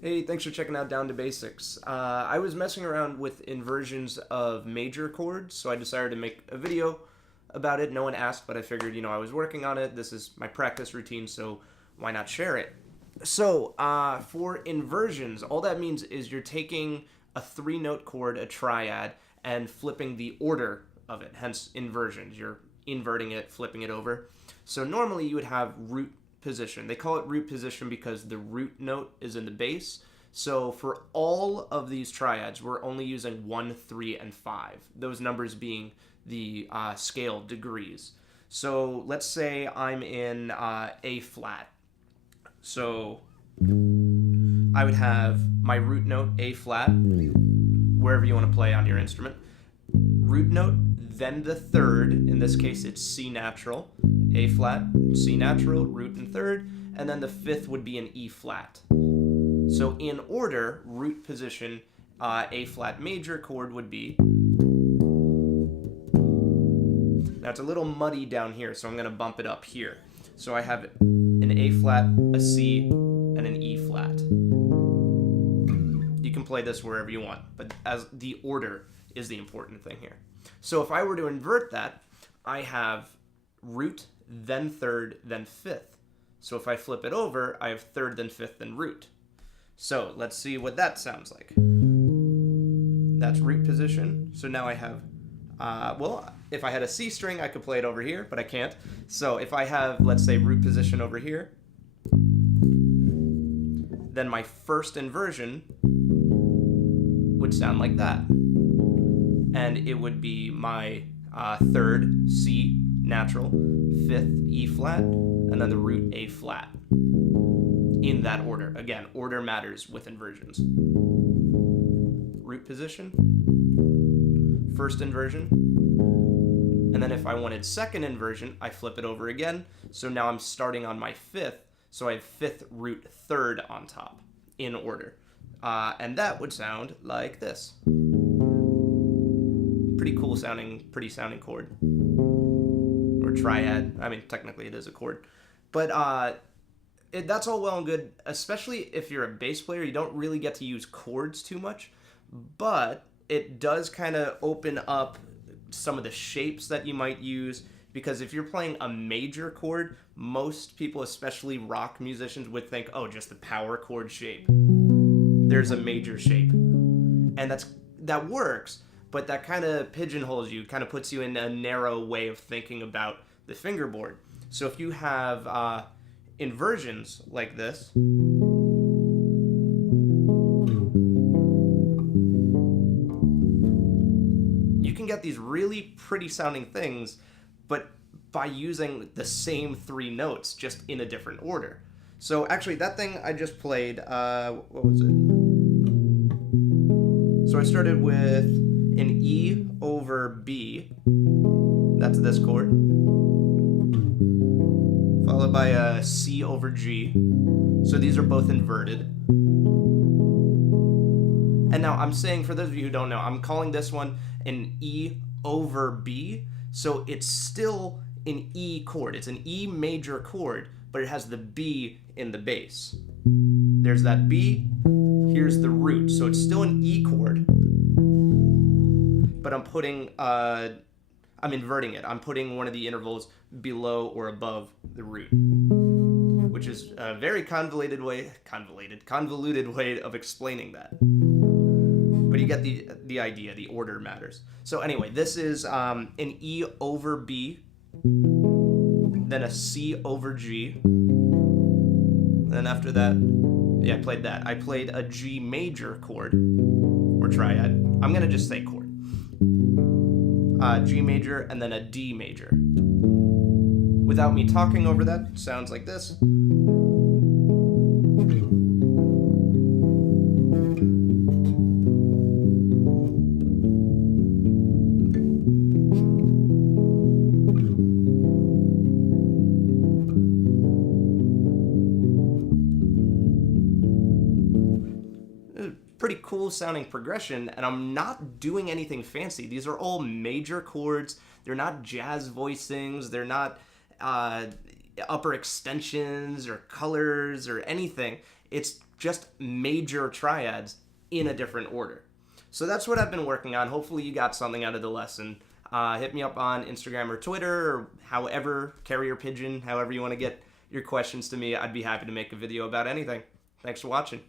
Hey, thanks for checking out Down to Basics. I was messing around with inversions of major chords, so I decided to make a video about it. No one asked, but I figured, I was working on it. This is my practice routine, so why not share it? So, for inversions, all that means is you're taking a three-note chord, a triad, and flipping the order of it, hence inversions. You're inverting it, flipping it over. So normally you would have root position. They call it root position because the root note is in the bass. So for all of these triads, we're only using 1, 3, and 5. Those numbers being the scale degrees. So let's say I'm in A flat. So I would have my root note A flat, wherever you want to play on your instrument. Root note, then the third, in this case it's C natural, A flat, C natural, root and third, and then the fifth would be an E flat. So in order, root position, A flat major chord would be. Now it's a little muddy down here, so I'm going to bump it up here. So I have an A flat, a C, and an E flat. You can play this wherever you want, but as the order is the important thing here. So if I were to invert that, I have root, then third, then fifth. So if I flip it over, I have third, then fifth, then root. So let's see what that sounds like. That's root position. So now I have, well, if I had a C string, I could play it over here, but I can't. So if I have, let's say, root position over here, then my first inversion would sound like that. And it would be my third C natural, fifth E flat, and then the root A flat. In that order. Again, order matters with inversions. Root position, first inversion, and then if I wanted second inversion, I flip it over again. So now I'm starting on my fifth, so I have fifth, root, third on top, in order. And that would sound like this. Pretty cool sounding, pretty sounding chord. Or triad. I mean, technically it is a chord. But that's all well and good, especially if you're a bass player. You don't really get to use chords too much, but it does kind of open up some of the shapes that you might use, because if you're playing a major chord, most people, especially rock musicians, would think, oh, just the power chord shape. There's a major shape. And that works, but that kind of pigeonholes you, kind of puts you in a narrow way of thinking about the fingerboard. So if you have inversions like this, you can get these really pretty sounding things, but by using the same three notes, just in a different order. So actually, that thing I just played, what was it? So I started with an E over B, that's this chord, followed by a C over G. So these are both inverted. And now I'm saying, for those of you who don't know, I'm calling this one an E over B. So it's still an E chord. It's an E major chord, but it has the B in the bass. There's that B, here's the root. So it's still an E chord, but I'm inverting it. I'm putting one of the intervals below or above the root, which is a very convoluted way of explaining that. But you get the idea, the order matters. So anyway, this is an E over B, then a C over G, then after that, yeah, I played that. I played a G major chord, or triad. I'm gonna just say chord. G major, and then a D major. Without me talking over that, sounds like this. Pretty cool sounding progression, and I'm not doing anything fancy. These are all major chords. They're not jazz voicings. They're not upper extensions or colors or anything. It's just major triads in a different order. So that's what I've been working on. Hopefully you got something out of the lesson. Hit me up on Instagram or Twitter or however, carrier pigeon, however you want to get your questions to me. I'd be happy to make a video about anything. Thanks for watching.